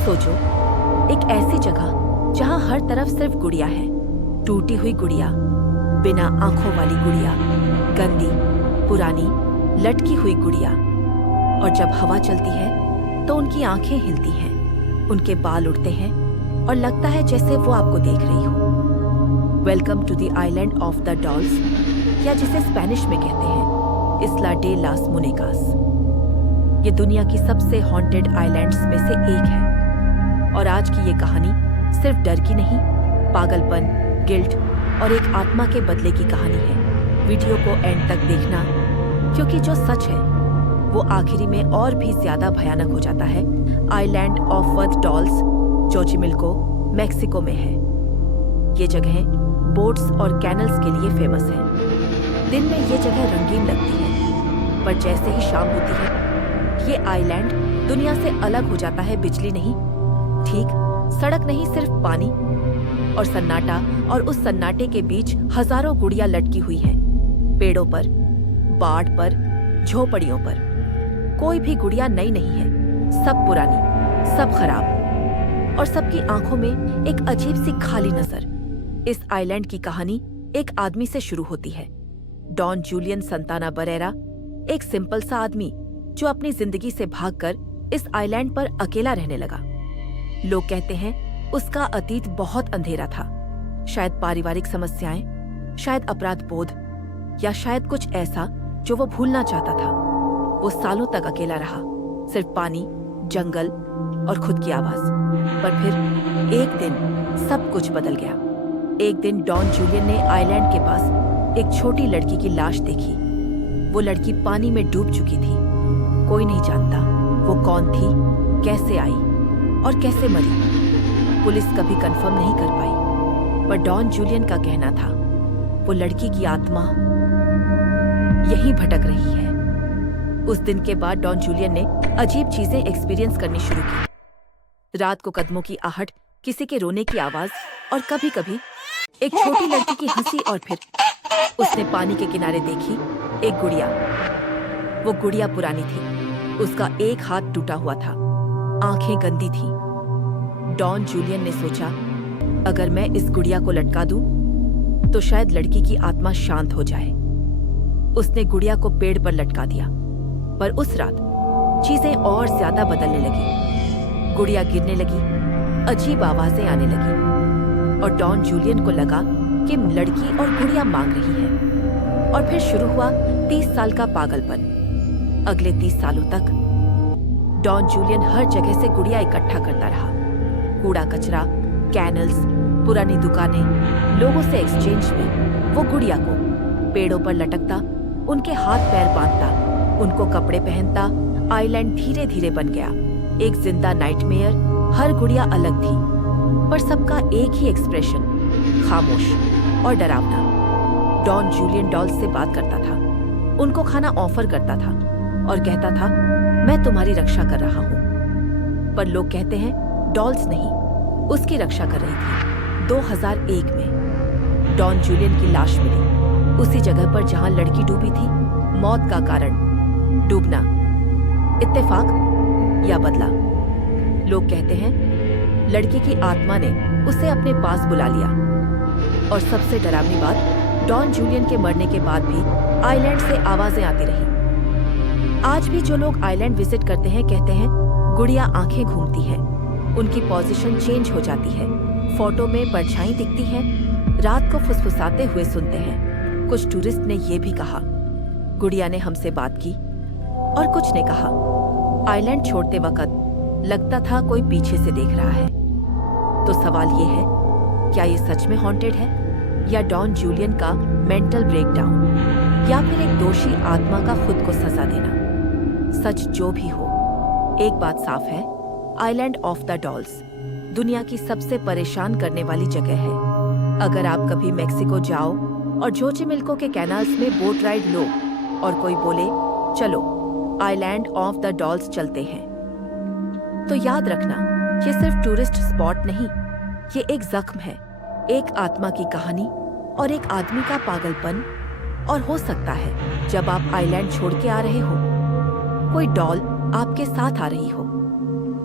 सोचो, एक ऐसी जगह जहां हर तरफ सिर्फ गुड़िया है। टूटी हुई गुड़िया, बिना आंखों वाली गुड़िया, गंदी, पुरानी, लटकी हुई गुड़िया। और जब हवा चलती है तो उनकी आंखें हिलती हैं, उनके बाल उड़ते हैं और लगता है जैसे वो आपको देख रही हो। Welcome to the island of the dolls, या जिसे स्पेनिश में कहते हैं इस्ला डे लास मुनेकास। ये दुनिया की सबसे हॉन्टेड आइलैंड्स में से एक है। और आज की ये कहानी सिर्फ डर की नहीं, पागलपन, गिल्ट और एक आत्मा के बदले की कहानी है। वीडियो को एंड तक देखना, क्योंकि जो सच है वो आखिरी में और भी ज्यादा भयानक हो जाता है। Island of the dolls Xochimilco, Mexico में है। ये जगह बोट्स और कैनल्स के लिए फेमस है। दिन में ये जगह रंगीन लगती है, पर जैसे ही शाम होती है ये आइलैंड दुनिया से अलग हो जाता है। बिजली नहीं, ठीक, सड़क नहीं, सिर्फ पानी और सन्नाटा। और उस सन्नाटे के बीच हजारों गुड़िया लटकी हुई हैं, पेड़ों पर, बाड़ पर, झोपड़ियों पर। कोई भी गुड़िया नई नहीं है, सब पुरानी, सब खराब, और सबकी आंखों में एक अजीब सी खाली नजर। इस आइलैंड की कहानी एक आदमी से शुरू होती है, डॉन जूलियन संताना बरेरा, एक सिंपल सा आदमी जो अपनी जिंदगी से भागकर इस आइलैंड पर अकेला रहने लगा। लोग कहते हैं उसका अतीत बहुत अंधेरा था, शायद पारिवारिक समस्याएं, शायद अपराध बोध, या शायद कुछ ऐसा जो वो भूलना चाहता था। वो सालों तक अकेला रहा, सिर्फ पानी, जंगल और खुद की आवाज। पर फिर एक दिन सब कुछ बदल गया। एक दिन डॉन जूलियन ने आइलैंड के पास एक छोटी लड़की की लाश देखी। वो लड़की पानी में डूब चुकी थी। कोई नहीं जानता वो कौन थी, कैसे आई और कैसे मरी। पुलिस कभी कंफर्म नहीं कर पाई, पर डॉन जूलियन का कहना था वो लड़की की आत्मा यहीं भटक रही है। उस दिन के बाद डॉन जूलियन ने अजीब चीजें एक्सपीरियंस करनी शुरू की। रात को कदमों की आहट, किसी के रोने की आवाज, और कभी कभी एक छोटी लड़की की हंसी। और फिर उसने पानी के किनारे देखी एक गुड़िया। वो गुड़िया पुरानी थी, उसका एक हाथ टूटा हुआ था, आंखें गंदी थी। डॉन जूलियन ने सोचा, अगर मैं इस गुड़िया को लटका दूं तो शायद लड़की की आत्मा शांत हो जाए। उसने गुड़िया को पेड़ पर लटका दिया, पर उस रात चीजें और ज्यादा बदलने लगी। गुड़िया गिरने लगी, अजीब आवाजें आने लगी, और डॉन जूलियन को लगा कि लड़की और गुड़िया मांग रही है। और फिर शुरू हुआ 30 साल का पागलपन। अगले 30 सालों तक डॉन जूलियन हर जगह से गुड़िया इकट्ठा करता रहा। कूड़ा कचरा, कैनल्स, पुरानी दुकानें, लोगों से एक्सचेंज में वो गुड़िया को पेड़ों पर लटकता, उनके हाथ पैर बांधता, उनको कपड़े पहनता। आइलैंड धीरे धीरे बन गया एक जिंदा नाइटमेयर। हर गुड़िया अलग थी, पर सबका एक ही एक्सप्रेशन, खामोश और डरावना। डॉन जूलियन डॉल्स से बात करता था, उनको खाना ऑफर करता था और कहता था, मैं तुम्हारी रक्षा कर रहा हूं। पर लोग कहते हैं डॉल्स नहीं, उसकी रक्षा कर रही थी। 2001 में डॉन जूलियन की लाश मिली, उसी जगह पर जहां लड़की डूबी थी। मौत का कारण डूबना, इत्तेफाक या बदला? लोग कहते हैं लड़की की आत्मा ने उसे अपने पास बुला लिया। और सबसे डरावनी बात, डॉन जूलियन के मरने के बाद भी आइलैंड से आवाजें आती रही। आज भी जो लोग आइलैंड विजिट करते हैं कहते हैं गुड़िया आंखें घूमती हैं, उनकी पोजीशन चेंज हो जाती है, फोटो में परछाई दिखती है, रात को फुसफुसाते हुए सुनते हैं। कुछ टूरिस्ट ने यह भी कहा गुड़िया ने हमसे बात की, और कुछ ने कहा आइलैंड छोड़ते वक्त लगता था कोई पीछे से देख रहा है। तो सवाल ये है, क्या ये सच में हॉन्टेड है, या डॉन जूलियन का मेंटल ब्रेकडाउन, या फिर एक दोषी आत्मा का खुद को सजा देना? सच जो भी हो, एक बात साफ है, आइलैंड ऑफ द डॉल्स दुनिया की सबसे परेशान करने वाली जगह है। अगर आप कभी मैक्सिको जाओ और जोचिमिल्को के कैनाल्स में बोट राइड लो और कोई बोले चलो आइलैंड ऑफ द डॉल्स चलते हैं, तो याद रखना, ये सिर्फ टूरिस्ट स्पॉट नहीं, ये एक जख्म है, एक आत्मा की कहानी और एक आदमी का पागलपन। और हो सकता है जब आप आइलैंड छोड़ के आ रहे हो, कोई डॉल आपके साथ आ रही हो।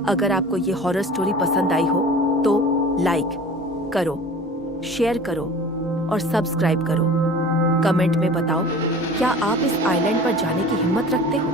अगर आपको ये हॉरर स्टोरी पसंद आई हो तो लाइक करो, शेयर करो और सब्सक्राइब करो। कमेंट में बताओ क्या आप इस आइलैंड पर जाने की हिम्मत रखते हो।